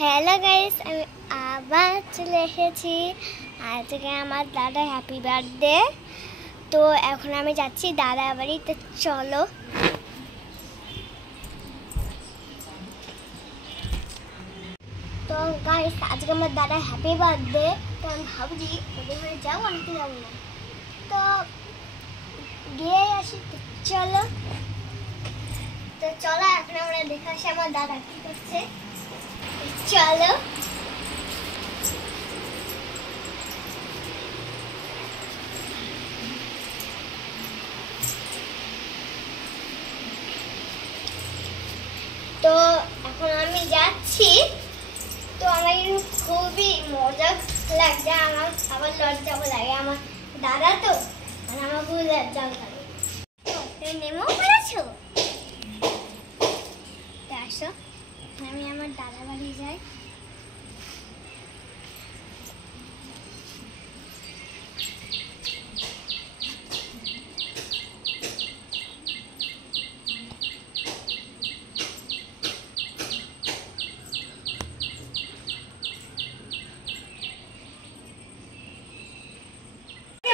Hello guys, আমি আবার চলে এসেছি। আজকে আমার দাদা হ্যাপি বার্থডে। তো এখন আমি যাচ্ছি দাদা বাড়িতে, চলো। তো গাইস, আজকে আমার দাদা হ্যাপি বার্থডে, তো আমি ভাবছি ওদের ঘরে যাবো, আমি তো যাবো না, তো গিয়ে আসি। তো চলো এখন আমরা দেখে আসি আমার দাদা কি করছে। চলো। তো এখন আমি যাচ্ছি। তো আমার খুবই মজা লাগছে, আমার আবার লজ্জাও লাগে, আমার দাদা তো মানে আমার খুব লজ্জাও লাগে। তুমি নেমেও পড়েছো? আসো, আমি আমার দাদা বাড়ি যাই।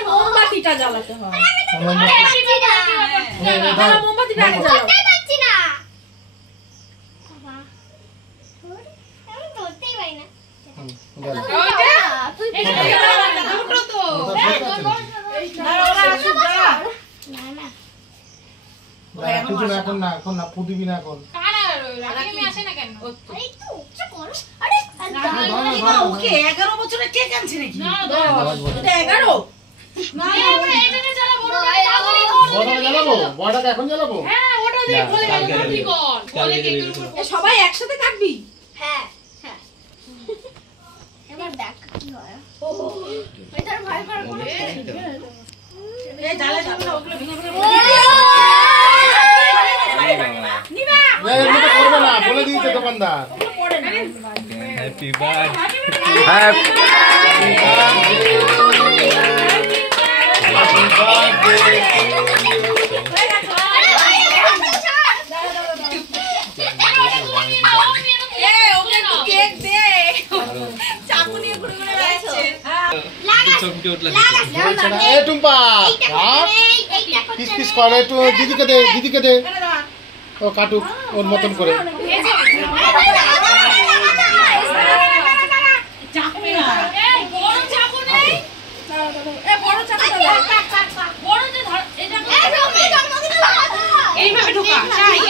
মোমবাতিটা জ্বালাতে হয়। মোমবাতিটা আগে জ্বালাও। ওকে 11 বছরের কেক আনছে নাকি? 11 সবাই একসাথে কাটবি? হ্যাঁ, এবার দেখ কি হয়। এটার ভয় পার করে এই জ্বালা যাবে না, ওগুলো ভেঙে ভেঙে নিবা। এটা করবে না বলে দিয়েছে দোকানদার। পড়ে না। Happy birthday. দিদিকে দে, ও কাটুক ওর মতন করে। এইভাবে ঢোকা,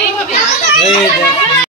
এইভাবে